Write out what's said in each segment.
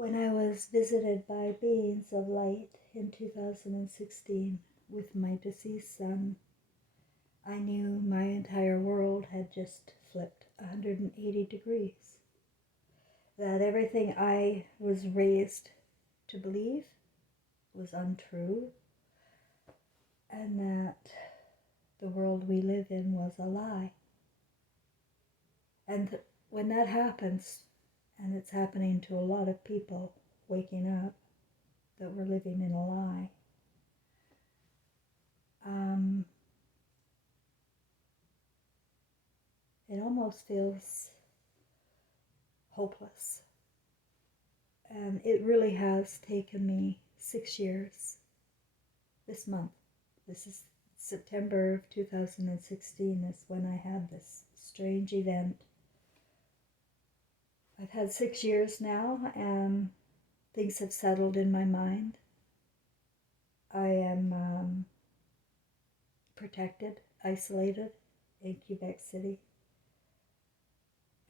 When I was visited by beings of light in 2016 with my deceased son, I knew my entire world had just flipped 180 degrees. That everything I was raised to believe was untrue, and that the world we live in was a lie. And when that happens, and it's happening to a lot of people waking up, that we're living in a lie, it almost feels hopeless. And it really has taken me 6 years this month. This is September of 2016 is when I had this strange event. I've had 6 years now, and things have settled in my mind. I am protected, isolated in Quebec City,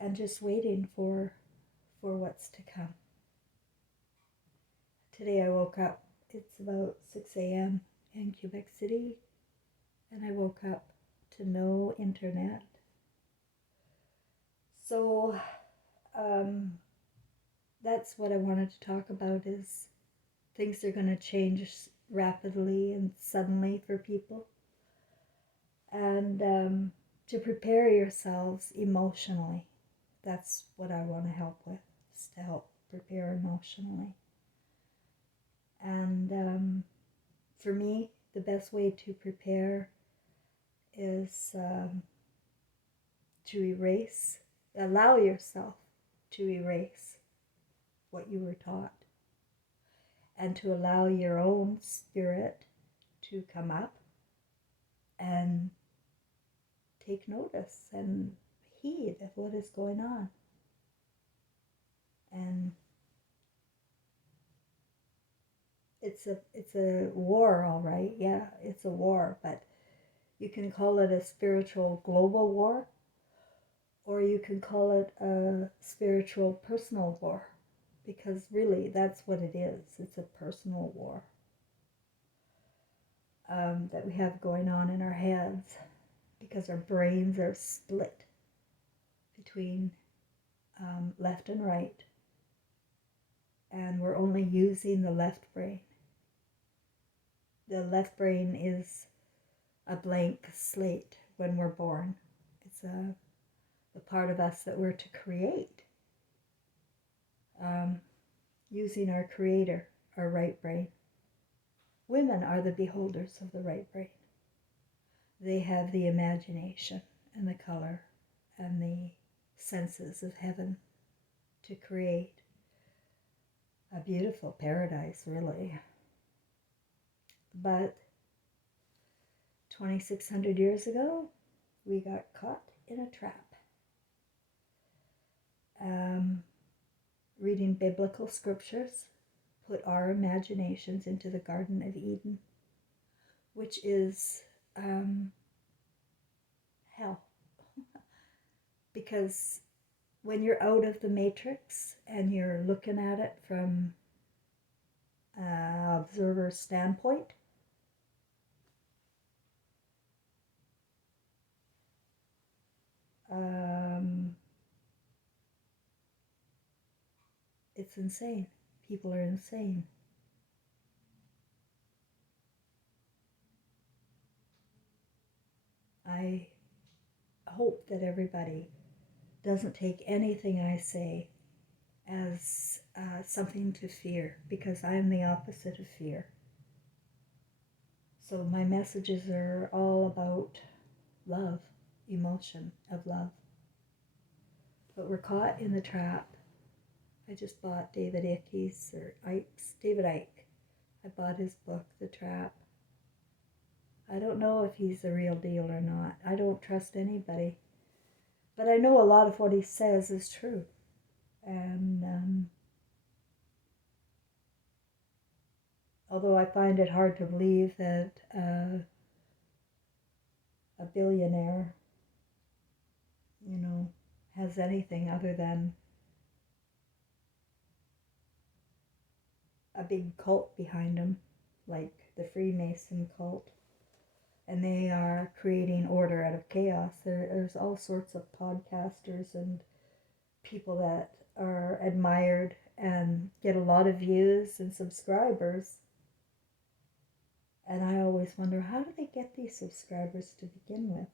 and just waiting for what's to come. Today I woke up, it's about 6 a.m. in Quebec City, and I woke up to no internet. So that's what I wanted to talk about, is things are going to change rapidly and suddenly for people. And to prepare yourselves emotionally. That's what I want to help with, is to help prepare emotionally. And for me, the best way to prepare is to allow yourself to erase what you were taught, and to allow your own spirit to come up and take notice and heed of what is going on. And it's a war, all right. Yeah, it's a war, but you can call it a spiritual global war, or you can call it a spiritual personal war, because really that's what it is. It's a personal war that we have going on in our heads, because our brains are split between left and right, and we're only using the left brain. The left brain is a blank slate when we're born. It's the part of us that we're to create, using our creator, our right brain. Women are the beholders of the right brain. They have the imagination and the color and the senses of heaven to create a beautiful paradise, really. But 2,600 years ago, we got caught in a trap. Reading biblical scriptures put our imaginations into the Garden of Eden, which is hell. Because when you're out of the matrix and you're looking at it from an observer's standpoint, it's insane. People are insane. I hope that everybody doesn't take anything I say as something to fear, because I'm the opposite of fear. So my messages are all about love, emotion of love. But we're caught in the trap. I just bought David Icke's, David Icke. I bought his book, The Trap. I don't know if he's the real deal or not. I don't trust anybody. But I know a lot of what he says is true. And although I find it hard to believe that a billionaire, has anything other than a big cult behind them, like the Freemason cult. And they are creating order out of chaos. There's all sorts of podcasters and people that are admired and get a lot of views and subscribers. And I always wonder, how do they get these subscribers to begin with?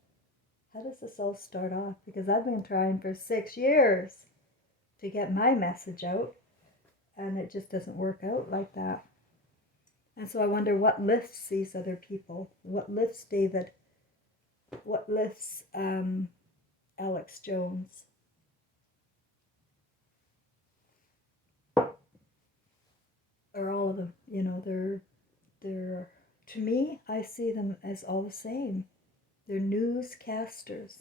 How does this all start off? Because I've been trying for 6 years to get my message out, and it just doesn't work out like that. And so I wonder what lifts these other people. What lifts David? What lifts Alex Jones? Or all of them. You know, they're to me, I see them as all the same. They're newscasters.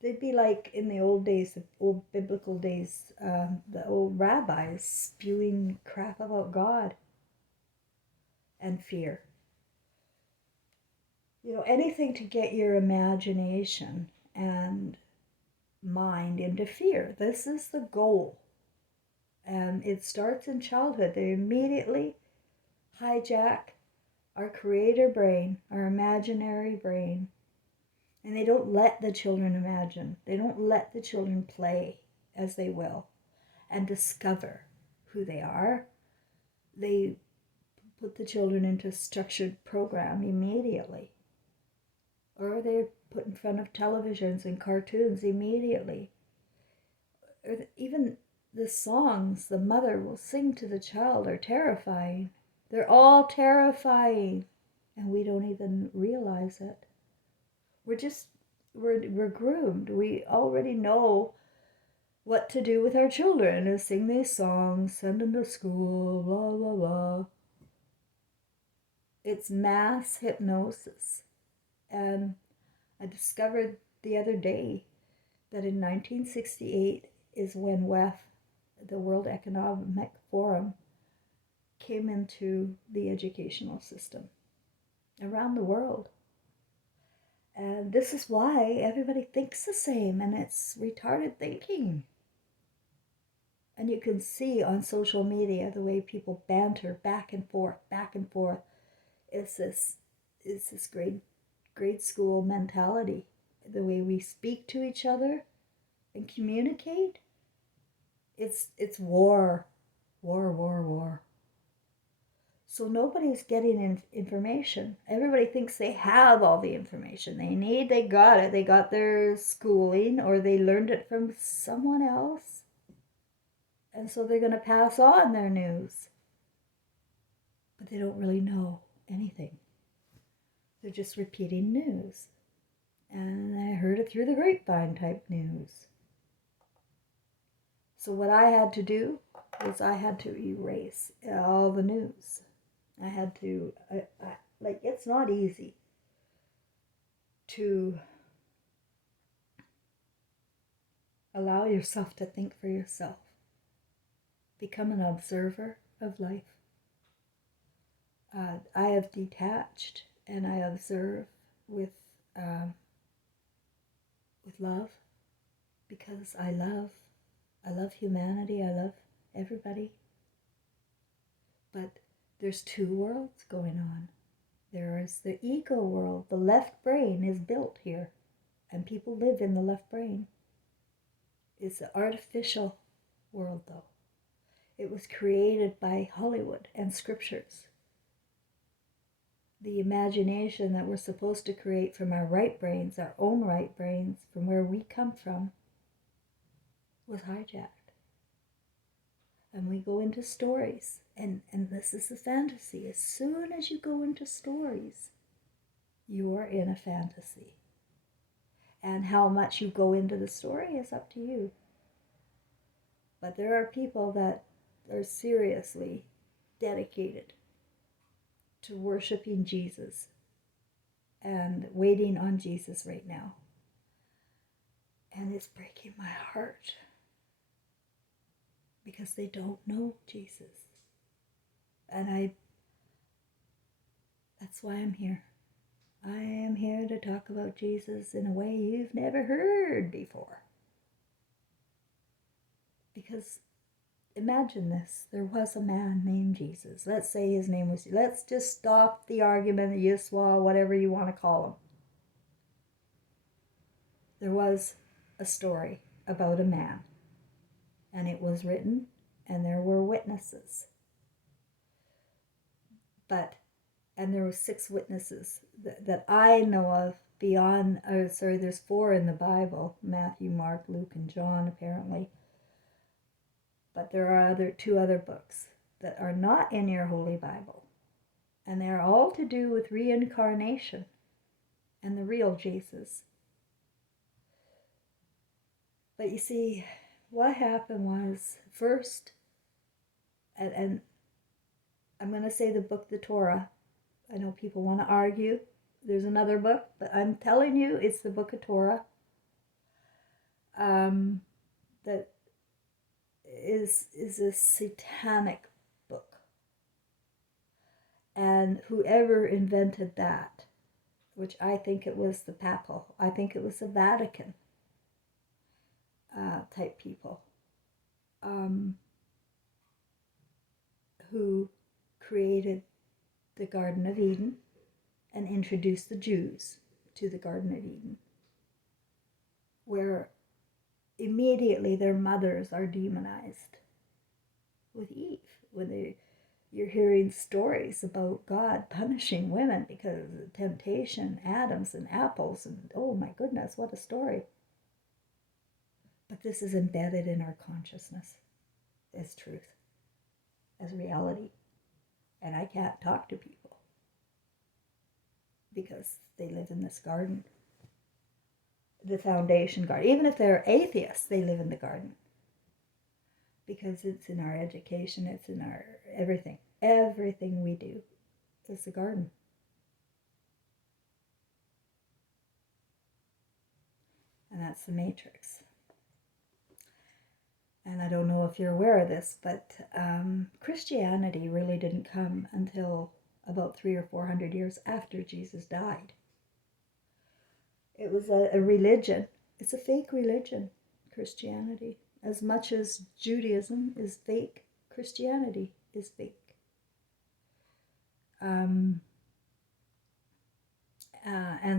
They'd be like in the old days, the old biblical days, the old rabbis spewing crap about God and fear. You know, anything to get your imagination and mind into fear. This is the goal. And it starts in childhood. They immediately hijack our creator brain, our imaginary brain, and they don't let the children imagine. They don't let the children play as they will and discover who they are. They put the children into a structured program immediately. Or they're put in front of televisions and cartoons immediately. Or even the songs the mother will sing to the child are terrifying. They're all terrifying, and we don't even realize it. We're groomed. We already know what to do with our children, is sing these songs, send them to school, blah, blah, blah. It's mass hypnosis. And I discovered the other day that in 1968 is when WEF, the World Economic Forum, came into the educational system around the world. And this is why everybody thinks the same, and it's retarded thinking. And you can see on social media the way people banter back and forth, back and forth. It's this grade school mentality. The way we speak to each other and communicate, it's war. So nobody's getting information. Everybody thinks they have all the information they got it. They got their schooling, or they learned it from someone else. And so they're going to pass on their news. But they don't really know anything. They're just repeating news. And I heard it through the grapevine type news. So what I had to do was I had to erase all the news. I had to, it's not easy to allow yourself to think for yourself. Become an observer of life. I have detached and I observe with love, because I love humanity, I love everybody. But there's two worlds going on. There is the ego world. The left brain is built here, and people live in the left brain. It's the artificial world, though. It was created by Hollywood and scriptures. The imagination that we're supposed to create from our right brains, our own right brains, from where we come from, was hijacked. And we go into stories, and this is the fantasy. As soon as you go into stories, you are in a fantasy. And how much you go into the story is up to you. But there are people that are seriously dedicated to worshiping Jesus and waiting on Jesus right now. And it's breaking my heart, because they don't know Jesus. And that's why I'm here. I am here to talk about Jesus in a way you've never heard before. Because imagine this. There was a man named Jesus. Let's say his name was, let's just stop the argument, Yeshua, whatever you want to call him. There was a story about a man, and it was written, and there were witnesses. And there were 6 witnesses that I know of beyond, there's 4 in the Bible, Matthew, Mark, Luke, and John, apparently. But there are 2 other books that are not in your Holy Bible. And they're all to do with reincarnation and the real Jesus. But you see, what happened was, first, and I'm going to say the book, the Torah. I know people want to argue. There's another book, but I'm telling you, it's the book of Torah. That is a satanic book. And whoever invented that, which I think it was the papal, I think it was the Vatican type people, who created the Garden of Eden and introduced the Jews to the Garden of Eden, where immediately their mothers are demonized with Eve. When you're hearing stories about God punishing women because of temptation, Adams and apples, and oh my goodness, what a story. But this is embedded in our consciousness as truth, as reality. And I can't talk to people because they live in this garden, the foundation garden. Even if they're atheists, they live in the garden because it's in our education, it's in our everything. Everything we do is the garden. And that's the matrix. And I don't know if you're aware of this, but Christianity really didn't come until about 300 or 400 years after Jesus died. It was a religion. It's a fake religion, Christianity. As much as Judaism is fake, Christianity is fake. And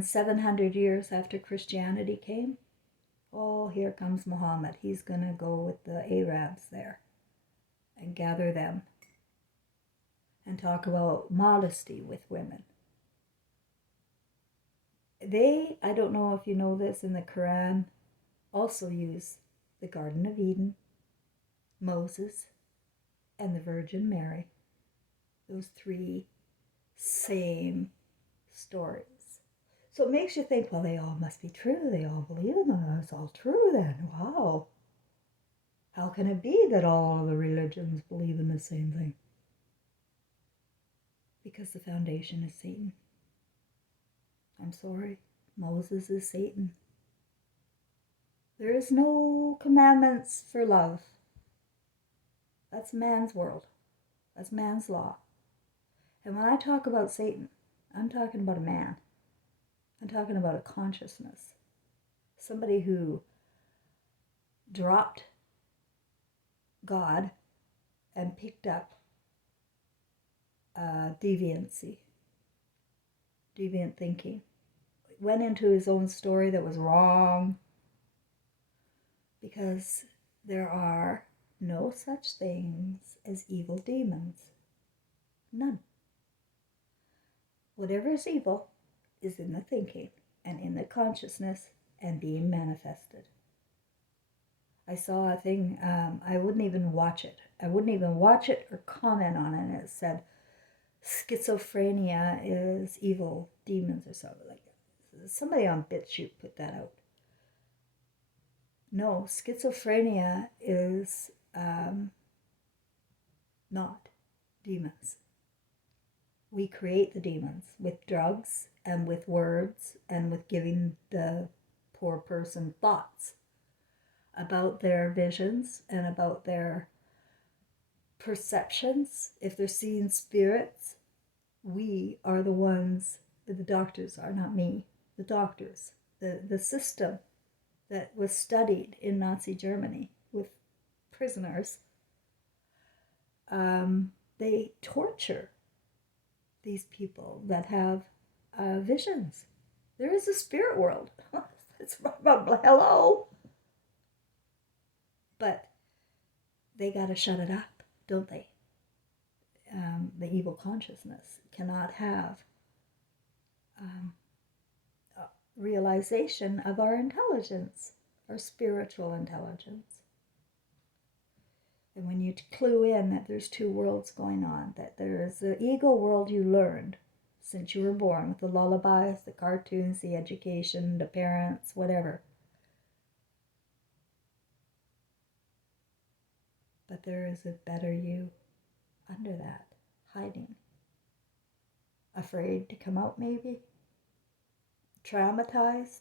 700 years after Christianity came, oh, here comes Muhammad. He's going to go with the Arabs there and gather them and talk about modesty with women. They, I don't know if you know this, in the Quran, also use the Garden of Eden, Moses, and the Virgin Mary. Those 3 same stories. So it makes you think, well, they all must be true. They all believe in them. It's all true then. Wow. How can it be that all the religions believe in the same thing? Because the foundation is Satan. I'm sorry. Moses is Satan. There is no commandments for love. That's man's world. That's man's law. And when I talk about Satan, I'm talking about a man. I'm talking about a consciousness. Somebody who dropped God and picked up deviancy, deviant thinking. Went into his own story that was wrong, because there are no such things as evil demons. None. Whatever is evil is in the thinking and in the consciousness and being manifested. I saw a thing, I wouldn't even watch it. I wouldn't even watch it or comment on it. And it said, schizophrenia is evil demons or something like that. Somebody on BitChute put that out. No, schizophrenia is not demons. We create the demons with drugs and with words and with giving the poor person thoughts about their visions and about their perceptions. If they're seeing spirits, we are the ones, the doctors are, not me, the doctors, the system that was studied in Nazi Germany with prisoners They torture these people that have visions. There is a spirit world. It's hello. But they got to shut it up, don't they? The evil consciousness cannot have realization of our intelligence, our spiritual intelligence. And when you clue in that there's two worlds going on, that there is the ego world you learned since you were born with the lullabies, the cartoons, the education, the parents, whatever. But there is a better you under that, hiding. Afraid to come out, maybe? Traumatized?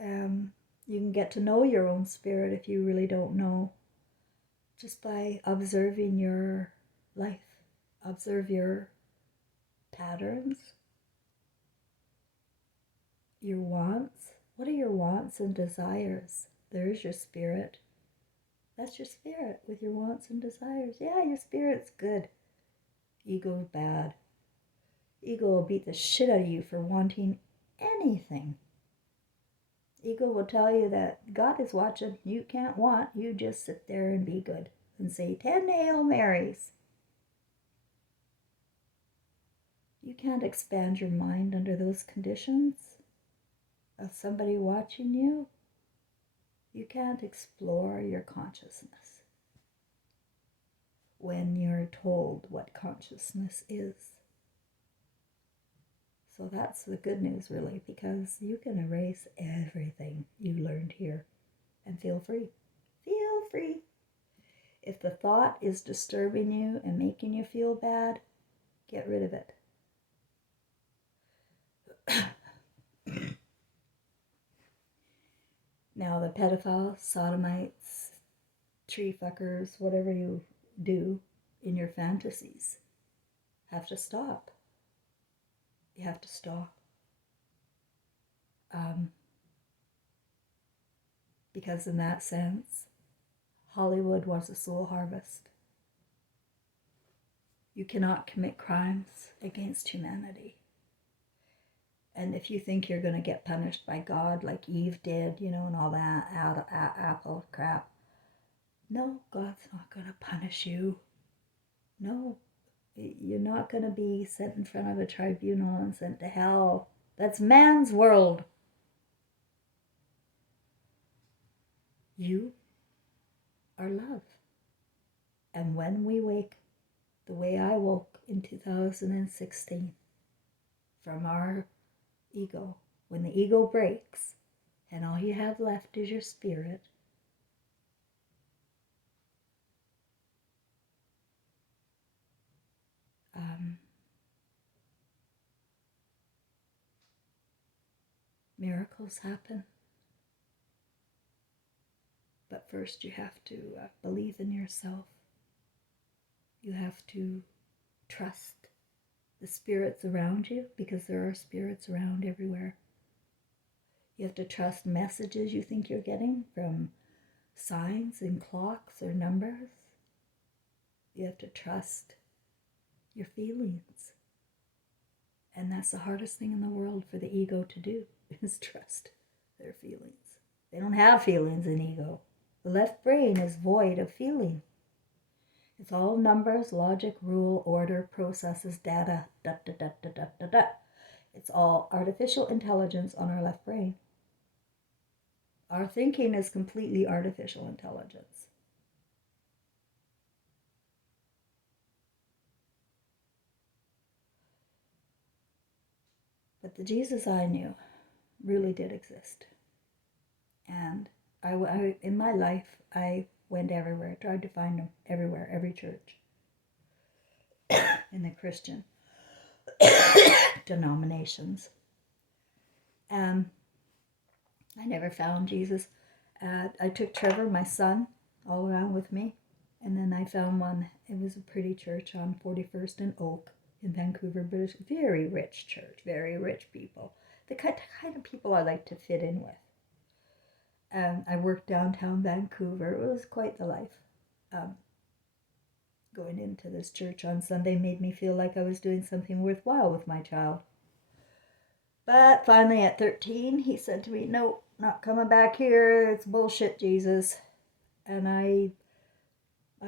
You can get to know your own spirit if you really don't know, just by observing your life. Observe your patterns, your wants. What are your wants and desires? There's your spirit. That's your spirit with your wants and desires. Yeah, your spirit's good. Ego's bad. Ego will beat the shit out of you for wanting anything. Ego will tell you that God is watching. You can't want. You just sit there and be good and say 10 Hail Marys. You can't expand your mind under those conditions of somebody watching you. You can't explore your consciousness when you're told what consciousness is. So that's the good news, really, because you can erase everything you learned here and feel free. Feel free. If the thought is disturbing you and making you feel bad, get rid of it. Now the pedophiles, sodomites, tree fuckers, whatever you do in your fantasies, have to stop. You have to stop. Because in that sense, Hollywood was a soul harvest. You cannot commit crimes against humanity. And if you think you're going to get punished by God like Eve did, and all that apple crap, no, God's not going to punish you. No, you're not going to be set in front of a tribunal and sent to hell. That's man's world. You are love. And when we wake, the way I woke in 2016, from our ego, when the ego breaks and all you have left is your spirit, miracles happen. But first you have to believe in yourself. You have to trust the spirits around you, because there are spirits around everywhere. You have to trust messages you think you're getting from signs and clocks or numbers. You have to trust your feelings. And that's the hardest thing in the world for the ego to do, is trust their feelings. They don't have feelings in ego. The left brain is void of feeling. It's all numbers, logic, rule, order, processes, data, It's all artificial intelligence on our left brain. Our thinking is completely artificial intelligence. But the Jesus I knew really did exist. And I in my life, I went everywhere, tried to find him everywhere, every church in the Christian denominations. I never found Jesus. I took Trevor, my son, all around with me. And then I found one. It was a pretty church on 41st and Oak in Vancouver, British. Very rich church, very rich people. The kind of people I like to fit in with. I worked downtown Vancouver. It was quite the life. going into this church on Sunday made me feel like I was doing something worthwhile with my child. But finally at 13, he said to me, "No, not coming back here. It's bullshit, Jesus." And I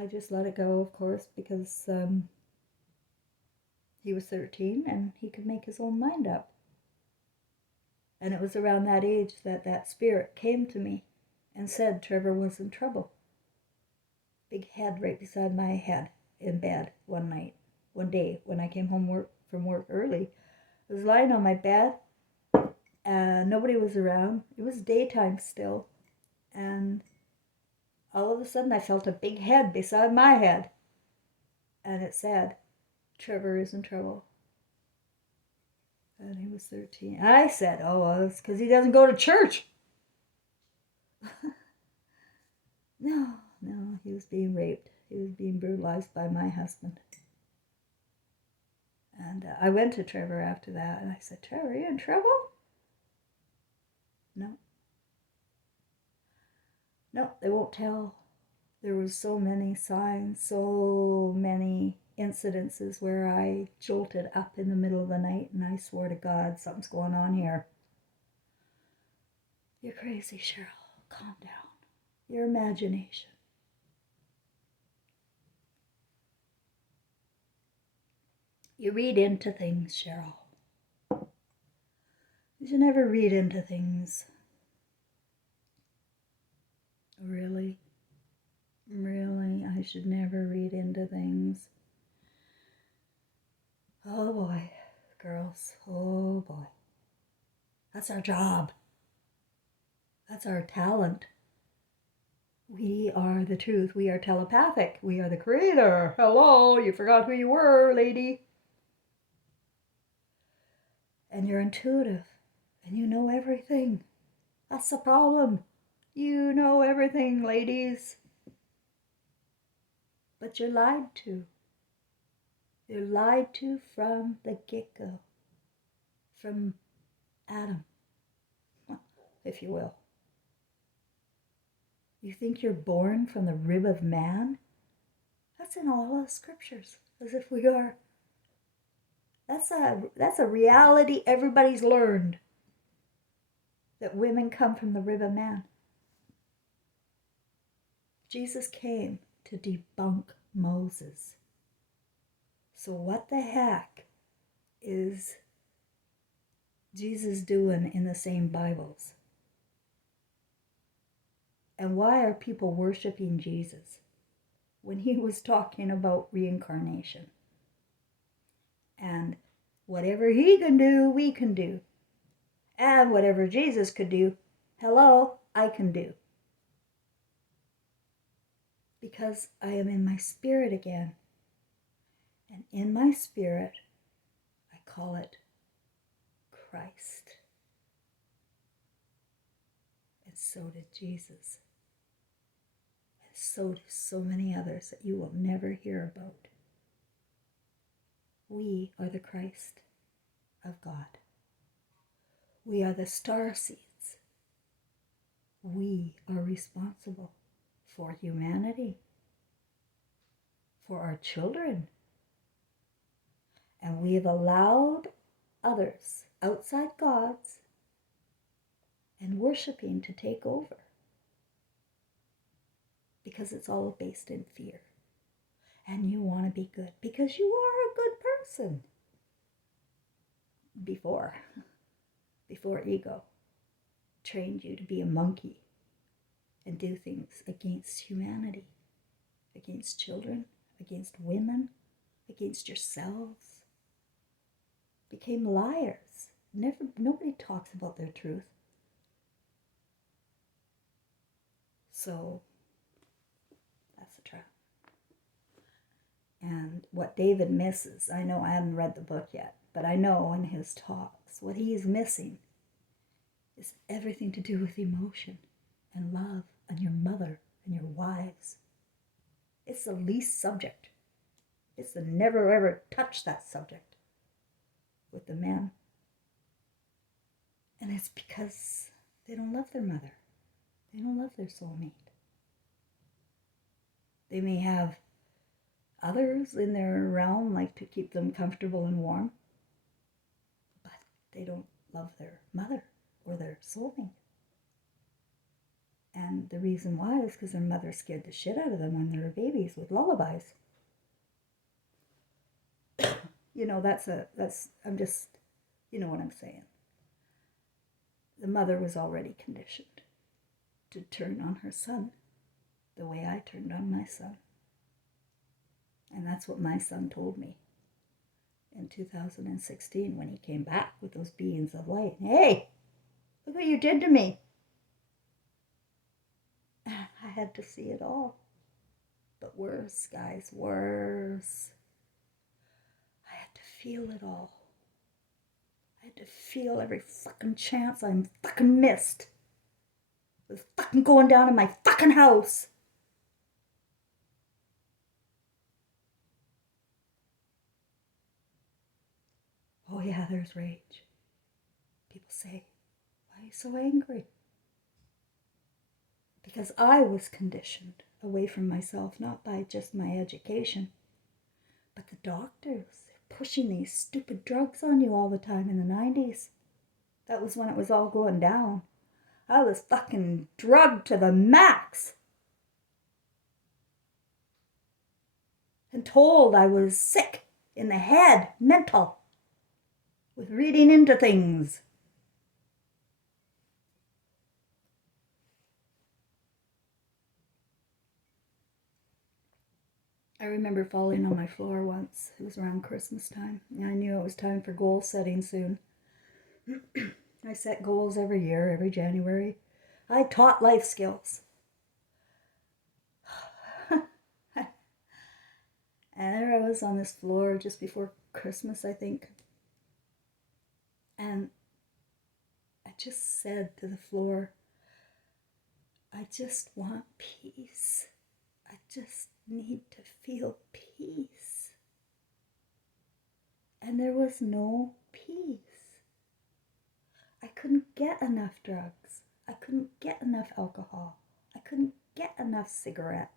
just let it go, of course, because he was 13 and he could make his own mind up. And it was around that age that that spirit came to me and said Trevor was in trouble. Big head right beside my head in bed one day when I came home from work early. I was lying on my bed and nobody was around. It was daytime still. And all of a sudden I felt a big head beside my head. And it said, "Trevor is in trouble." And he was 13. I said, "Oh, well, it's because he doesn't go to church." No, he was being raped. He was being brutalized by my husband. And I went to Trevor after that, and I said, "Trevor, are you in trouble?" No, they won't tell. There were so many signs, so many incidences where I jolted up in the middle of the night and I swore to God, something's going on here. "You're crazy, Cheryl. Calm down. Your imagination." You read into things, Cheryl. You should never read into things. Really? Really? I should never read into things. Oh boy, girls. Oh boy. That's our job. That's our talent. We are the truth. We are telepathic. We are the creator. Hello, you forgot who you were, lady. And you're intuitive. And you know everything. That's the problem. You know everything, ladies. But you're lied to. You're lied to from the get-go. From Adam, if you will. You think you're born from the rib of man? That's in all the scriptures, as if we are. That's a reality everybody's learned, that women come from the rib of man. Jesus came to debunk Moses. So what the heck is Jesus doing in the same Bibles? And why are people worshiping Jesus when he was talking about reincarnation? And whatever he can do, we can do. And whatever Jesus could do, hello, I can do. Because I am in my spirit again. And in my spirit, I call it Christ. And so did Jesus. And so do so many others that you will never hear about. We are the Christ of God. We are the star seeds. We are responsible for humanity, for our children. And we have allowed others outside God's and worshiping to take over. Because it's all based in fear. And you want to be good because you are a good person. Before ego trained you to be a monkey and do things against humanity, against children, against women, against yourselves. Became liars. Nobody talks about their truth. So that's a trap. And what David misses, I know I haven't read the book yet, but I know in his talks, what he is missing is everything to do with emotion and love and your mother and your wives. It's the least subject. It's the never ever touch that subject with the men. And it's because they don't love their mother. They don't love their soulmate. They may have others in their realm like to keep them comfortable and warm, but they don't love their mother or their soulmate. And the reason why is because their mother scared the shit out of them when they were babies with lullabies. You know, I'm just, you know what I'm saying. The mother was already conditioned to turn on her son the way I turned on my son. And that's what my son told me in 2016 when he came back with those beings of light. Hey, look what you did to me. I had to see it all. But worse, guys, worse. I had to feel it all. I had to feel every fucking chance I'm fucking missed. It was fucking going down in my fucking house. Oh yeah, there's rage. People say, why are you so angry? Because I was conditioned away from myself, not by just my education, but the doctors pushing these stupid drugs on you all the time in the 90s. That was when it was all going down. I was fucking drugged to the max. And told I was sick in the head, mental, with reading into things. I remember falling on my floor once. It was around Christmas time. And I knew it was time for goal setting soon. I set goals every year, every January. I taught life skills. And there I was on this floor just before Christmas, I think. And I just said to the floor, I just want peace. I just need to feel peace. And there was no peace. I couldn't get enough drugs. I couldn't get enough alcohol. I couldn't get enough cigarettes.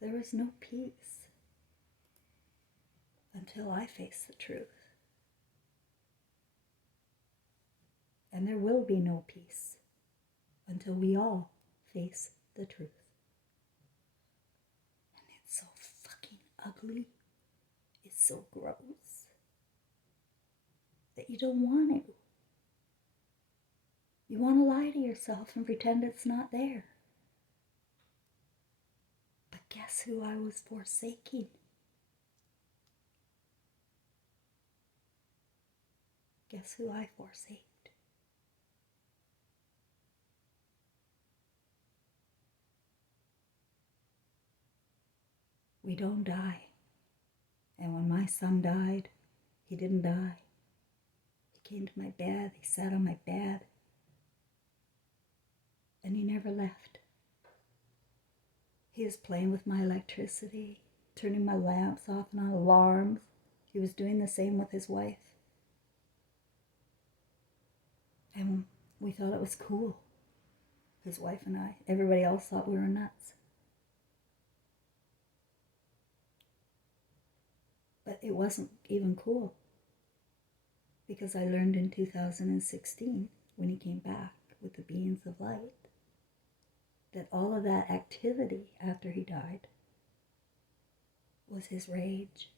There was no peace until I faced the truth. And there will be no peace until we all face the truth. And it's so fucking ugly. It's so gross that you don't want to. You want to lie to yourself and pretend it's not there. But guess who I was forsaking? Guess who I forsaked? We don't die. And when my son died, he didn't die. He came to my bed, he sat on my bed, and he never left. He was playing with my electricity, turning my lamps off and on, alarms. He was doing the same with his wife. And we thought it was cool, his wife and I. Everybody else thought we were nuts. But it wasn't even cool, because I learned in 2016, when he came back with the beings of light, that all of that activity after he died was his rage.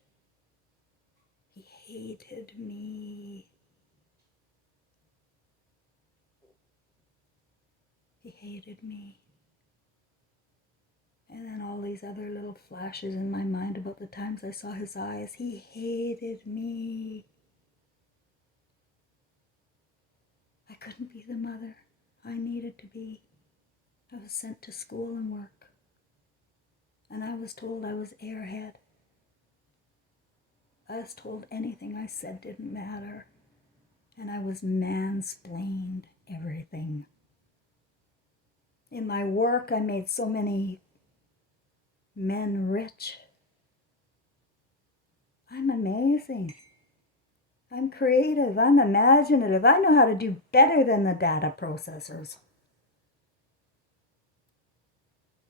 He hated me. He hated me. And then all these other little flashes in my mind about the times I saw his eyes. He hated me. I couldn't be the mother I needed to be. I was sent to school and work. And I was told I was airhead. I was told anything I said didn't matter. And I was mansplained everything. In my work, I made so many men rich. I'm amazing. I'm creative. I'm imaginative. I know how to do better than the data processors.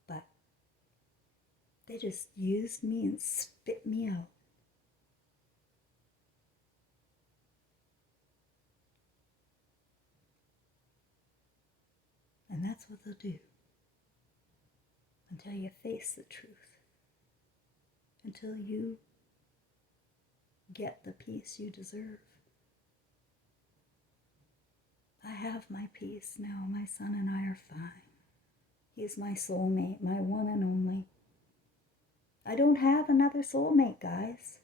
But They just used me and spit me out. And that's what they'll do until you face the truth, until you get the peace you deserve. I have my peace now. My son and I are fine. He's my soulmate, my one and only. I don't have another soulmate, guys.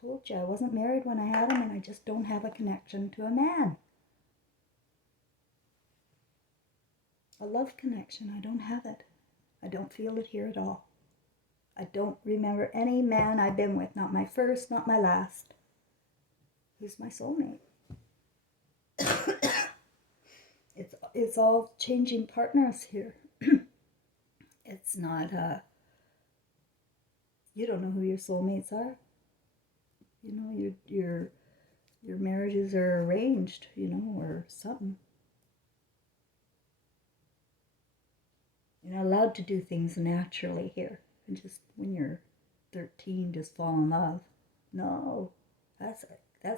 Told you I wasn't married when I had him, and I just don't have a connection to a man. A love connection, I don't have it. I don't feel it here at all. I don't remember any man I've been with, not my first, not my last, who's my soulmate. It's all changing partners here. It's not, you don't know who your soulmates are. You know, your marriages are arranged, you know, or something. You're not allowed to do things naturally here. And just when you're 13, just fall in love. No, that's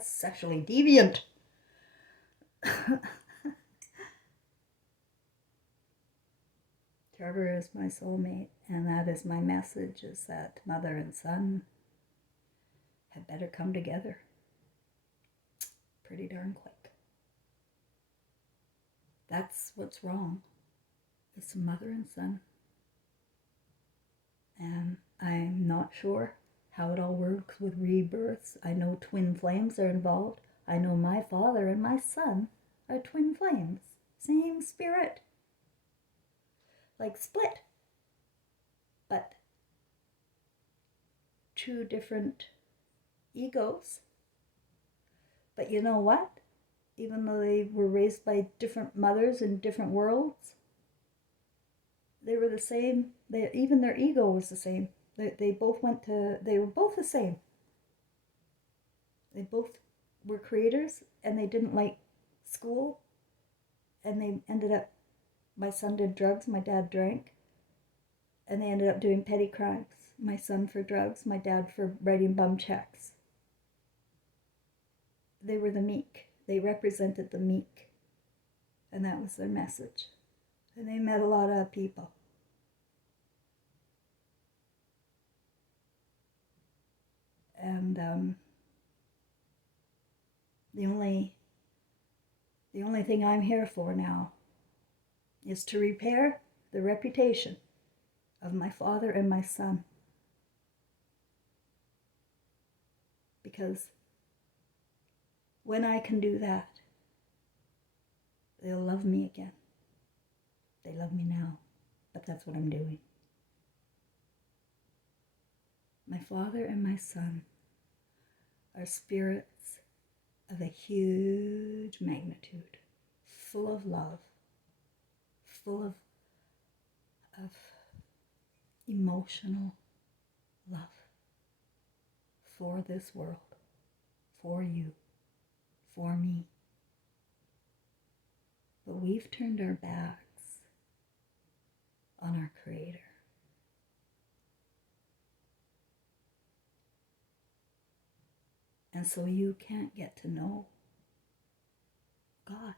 sexually deviant. Trevor is my soulmate, and that is my message, is that mother and son had better come together pretty darn quick. That's what's wrong. It's mother and son. And I'm not sure how it all works with rebirths. I know twin flames are involved. I know my father and my son are twin flames. Same spirit. Like split. But two different egos. But you know what? Even though they were raised by different mothers in different worlds, they were the same. Even their ego was the same. They were both the same. They both were creators, and they didn't like school, and they ended up, my son did drugs, my dad drank, and they ended up doing petty crimes. My son for drugs, my dad for writing bum checks. They were the meek. They represented the meek, and that was their message. And they met a lot of people. And the only thing I'm here for now is to repair the reputation of my father and my son. Because when I can do that, they'll love me again. They love me now, but that's what I'm doing. My father and my son are spirits of a huge magnitude, full of love, full of emotional love for this world, for you, for me. But we've turned our backs on our Creator. And so you can't get to know God.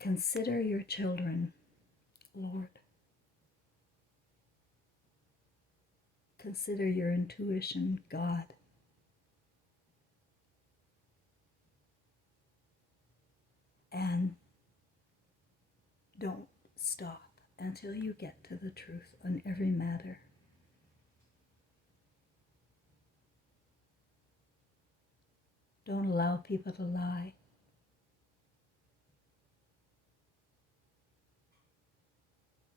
Consider your children, Lord. Consider your intuition, God. And don't stop until you get to the truth on every matter. Don't allow people to lie.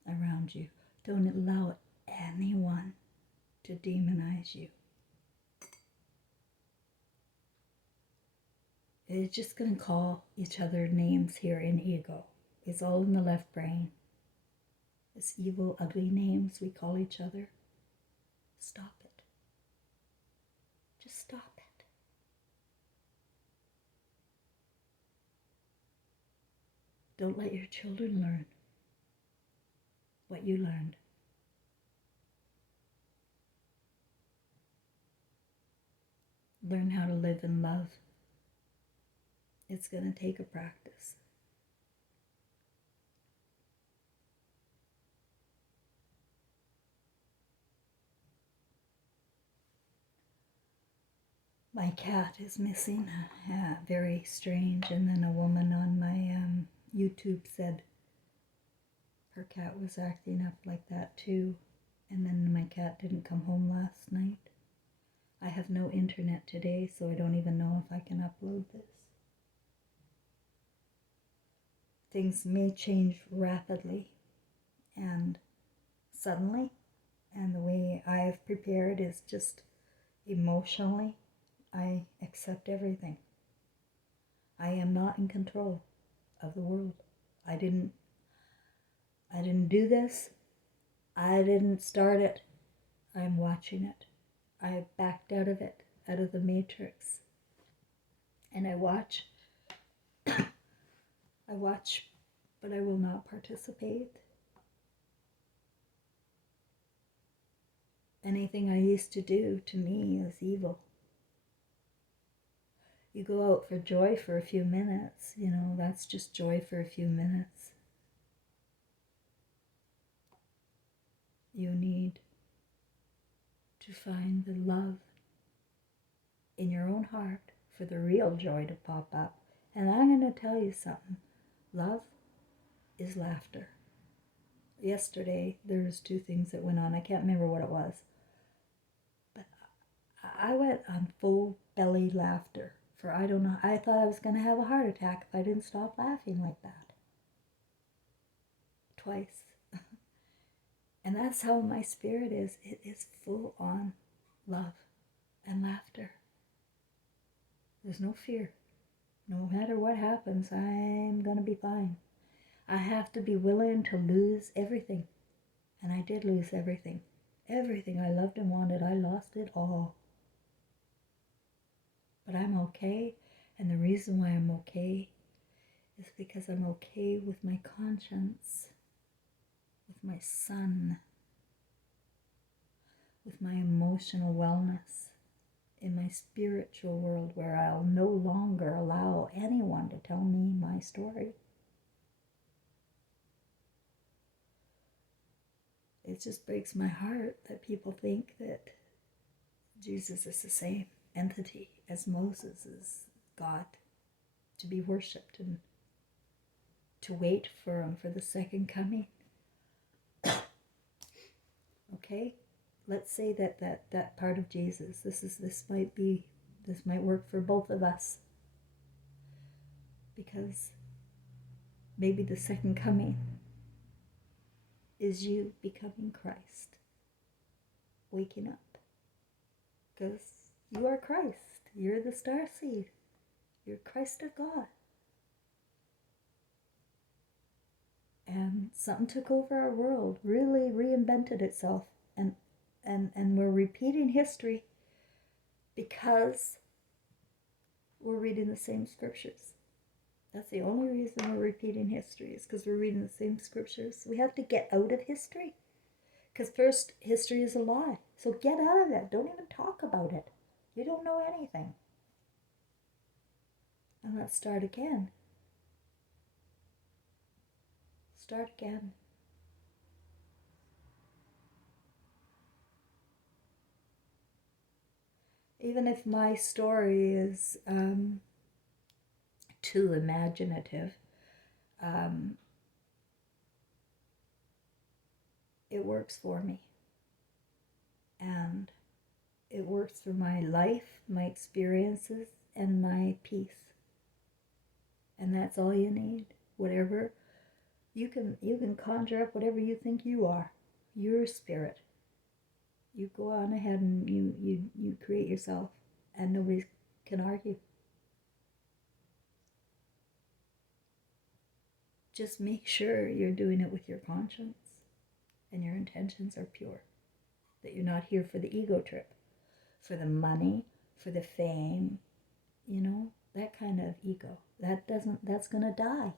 Around you. Don't allow anyone to demonize you. It's just going to call each other names here in ego. It's all in the left brain. It's evil, ugly names we call each other. Stop it. Just stop it. Don't let your children learn what you learned. Learn how to live in love. It's going to take a practice. My cat is missing. Very strange. And then a woman on my YouTube said her cat was acting up like that too. And then my cat didn't come home last night. I have no internet today, so I don't even know if I can upload this. Things may change rapidly and suddenly, and the way I've prepared is just emotionally. I accept everything. I am not in control of the world. I didn't do this. I didn't start it. I'm watching it. I backed out of it, out of the matrix. And I watch, but I will not participate. Anything I used to do to me is evil. You go out for joy for a few minutes, that's just joy for a few minutes. You need to find the love in your own heart for the real joy to pop up. And I'm going to tell you something. Love is laughter. Yesterday, there was 2 things that went on. I can't remember what it was. But I went on full belly laughter for I don't know. I thought I was going to have a heart attack if I didn't stop laughing like that. Twice. And that's how my spirit is. It is full on love and laughter. There's no fear. No matter what happens, I'm going to be fine. I have to be willing to lose everything. And I did lose everything. Everything I loved and wanted, I lost it all. But I'm okay. And the reason why I'm okay is because I'm okay with my conscience, with my son, with my emotional wellness, in my spiritual world where I'll no longer allow anyone to tell me my story. It just breaks my heart that people think that Jesus is the same entity as Moses is God, to be worshipped and to wait for him for the second coming. Okay? Let's say that part of Jesus, this might work for both of us. Because maybe the second coming is you becoming Christ, waking up. Because you are Christ. You're the starseed. You're Christ of God. And something took over our world, really reinvented itself. And we're repeating history because we're reading the same scriptures. That's the only reason we're repeating history, is because we're reading the same scriptures. We have to get out of history. Because first, history is a lie. So get out of it. Don't even talk about it. You don't know anything. And let's start again. Start again. Even if my story is too imaginative, it works for me. And it works for my life, my experiences, and my peace. And that's all you need. Whatever, you can conjure up whatever you think you are. Your spirit. You go on ahead and you create yourself, and nobody can argue. Just make sure you're doing it with your conscience and your intentions are pure. That you're not here for the ego trip, for the money, for the fame, that kind of ego. That's gonna die.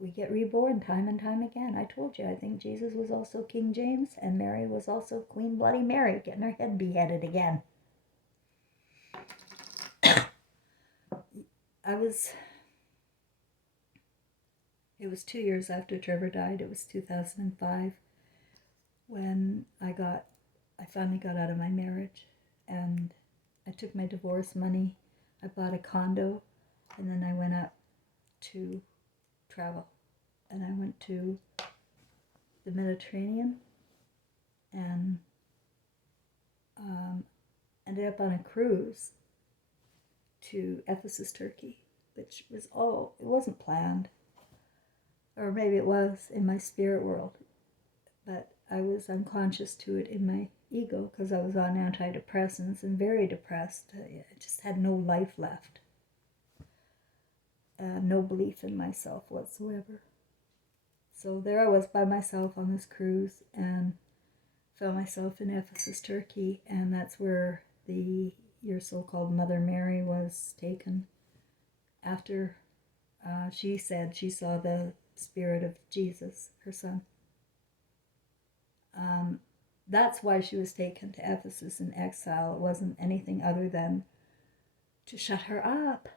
we get reborn time and time again. I told you, I think Jesus was also King James, and Mary was also Queen Bloody Mary, getting her head beheaded again. It was 2 years after Trevor died. It was 2005 when I finally got out of my marriage, and I took my divorce money. I bought a condo, and then I went up to travel, and I went to the Mediterranean and ended up on a cruise to Ephesus, Turkey, which it wasn't planned, or maybe it was in my spirit world, but I was unconscious to it in my ego because I was on antidepressants and very depressed. I just had no life left, no belief in myself whatsoever. So there I was by myself on this cruise and found myself in Ephesus, Turkey, and that's where your so-called Mother Mary was taken after she said she saw the spirit of Jesus, her son. That's why she was taken to Ephesus in exile. It wasn't anything other than to shut her up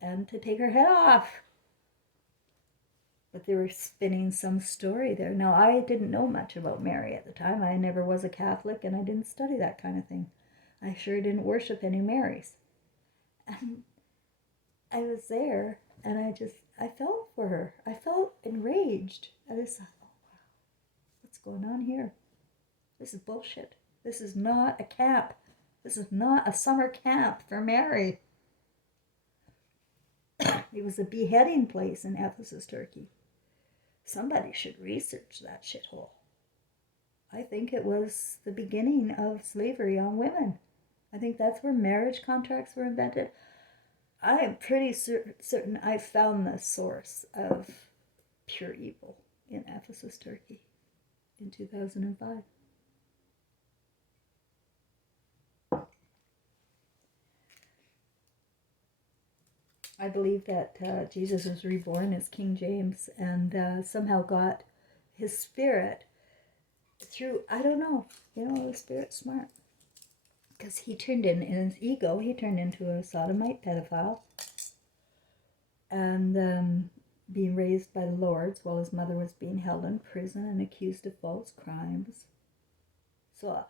and to take her head off. But they were spinning some story there. Now, I didn't know much about Mary at the time. I never was a Catholic, and I didn't study that kind of thing. I sure didn't worship any Marys. And I was there, and I felt for her. I felt enraged. I just thought, oh, wow, what's going on here? This is bullshit. This is not a camp. This is not a summer camp for Mary. It was a beheading place in Ephesus, Turkey. Somebody should research that shithole. I think it was the beginning of slavery on women. I think that's where marriage contracts were invented. I am pretty certain I found the source of pure evil in Ephesus, Turkey in 2005. I believe that Jesus was reborn as King James and somehow got his spirit through, I don't know, the spirit's smart. Because he turned in his ego, he turned into a sodomite pedophile and being raised by the lords while his mother was being held in prison and accused of false crimes. So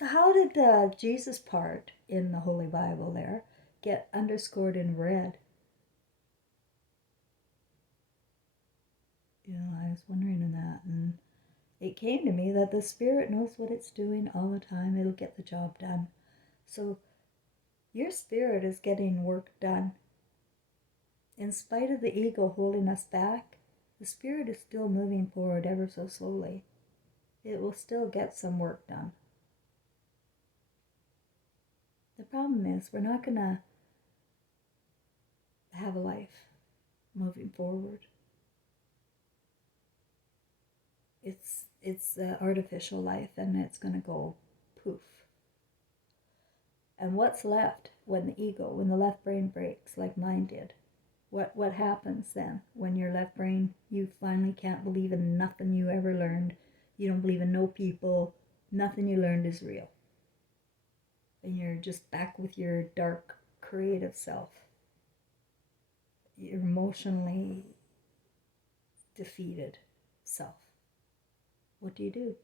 how did the Jesus part in the Holy Bible there get underscored in red? I was wondering in that, and it came to me that the Spirit knows what it's doing all the time. It'll get the job done. So your spirit is getting work done. In spite of the ego holding us back, the spirit is still moving forward ever so slowly. It will still get some work done. The problem is we're not going to have a life moving forward. It's an artificial life, and it's going to go poof. And what's left when the left brain breaks like mine did? What happens then when your left brain, you finally can't believe in nothing you ever learned? You don't believe in no people. Nothing you learned is real. And you're just back with your dark, creative self. Your emotionally defeated self. What do you do?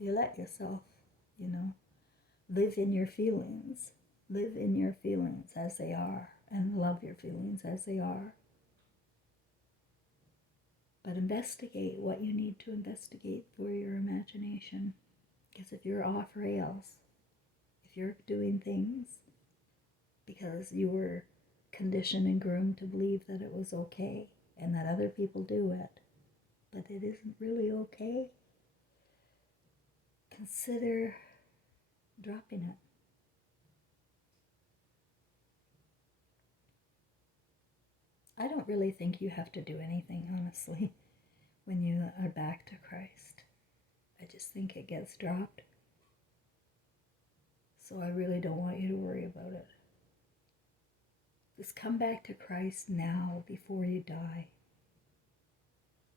You let yourself, live in your feelings. Live in your feelings as they are and love your feelings as they are. But investigate what you need to investigate for your imagination. Because if you're off rails, if you're doing things because you were conditioned and groomed to believe that it was okay and that other people do it, but it isn't really okay, consider dropping it. I don't really think you have to do anything, honestly, when you are back to Christ. I just think it gets dropped. So I really don't want you to worry about it. Just come back to Christ now before you die.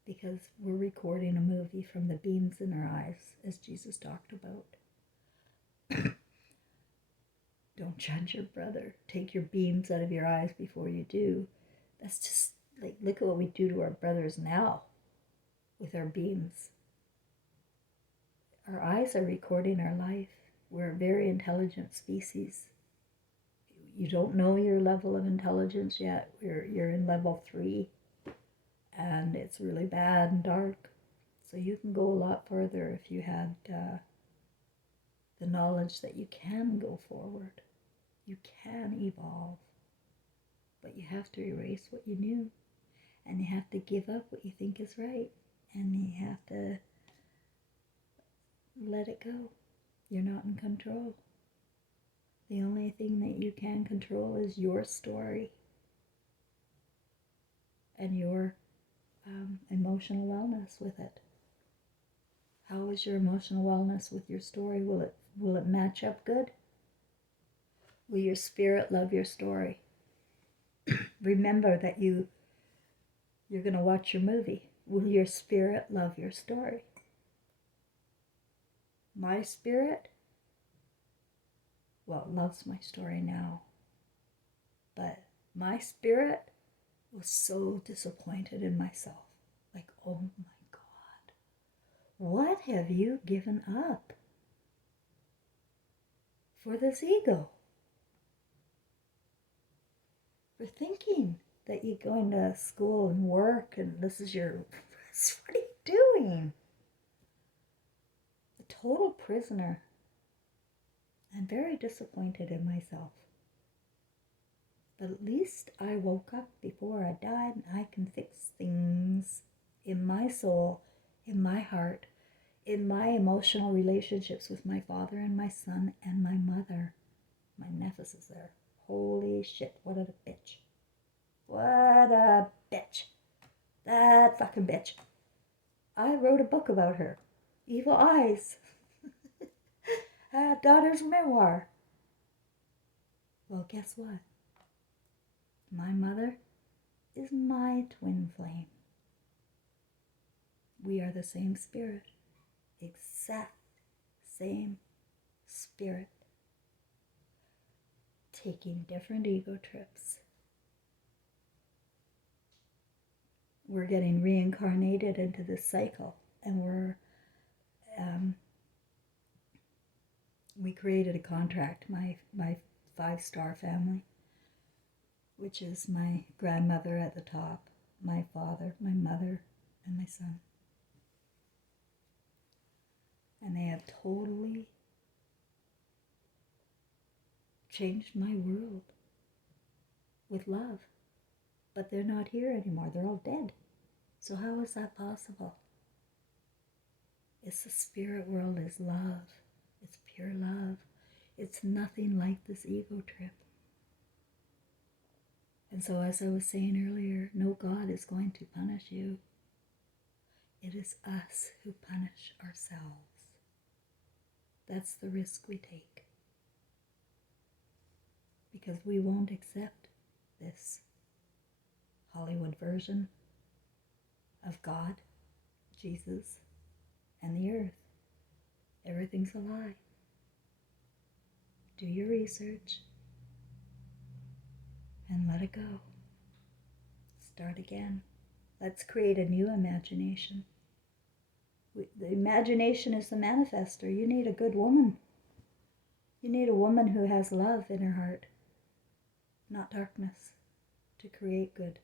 Because we're recording a movie from the beams in our eyes, as Jesus talked about. Don't judge your brother. Take your beams out of your eyes before you do. That's just like, look at what we do to our brothers now with our beams. Our eyes are recording our life. We're a very intelligent species. You don't know your level of intelligence yet. You're in level 3, and it's really bad and dark. So you can go a lot further if you had the knowledge that you can go forward. You can evolve. But you have to erase what you knew. And you have to give up what you think is right. And you have to let it go. You're not in control. The only thing that you can control is your story and your emotional wellness with it. How is your emotional wellness with your story? Will it match up good? Will your spirit love your story? Remember that you're going to watch your movie. Will your spirit love your story? My spirit, well, loves my story now. But my spirit was so disappointed in myself. Like, oh my God, what have you given up for this ego? For thinking that you're going to school and work and this is your, what are you doing? A total prisoner. I'm very disappointed in myself. But at least I woke up before I died and I can fix things in my soul, in my heart, in my emotional relationships with my father and my son and my mother. My nephew is there. Holy shit, what a bitch. What a bitch. That fucking bitch. I wrote a book about her. Evil Eyes. Daughter's memoir. Well, guess what? My mother is my twin flame. We are the same spirit. Exact same spirit. Taking different ego trips. We're getting reincarnated into this cycle, and we created a contract, my 5-star family, which is my grandmother at the top, my father, my mother, and my son. And they have totally changed my world with love. But they're not here anymore. They're all dead. So how is that possible? It's the spirit world is love. It's pure love. It's nothing like this ego trip. And so as I was saying earlier, no God is going to punish you. It is us who punish ourselves. That's the risk we take. Because we won't accept this Hollywood version of God, Jesus, and the earth. Everything's a lie. Do your research and let it go. Start again. Let's create a new imagination. The imagination is the manifester. You need a good woman. You need a woman who has love in her heart, not darkness, to create good.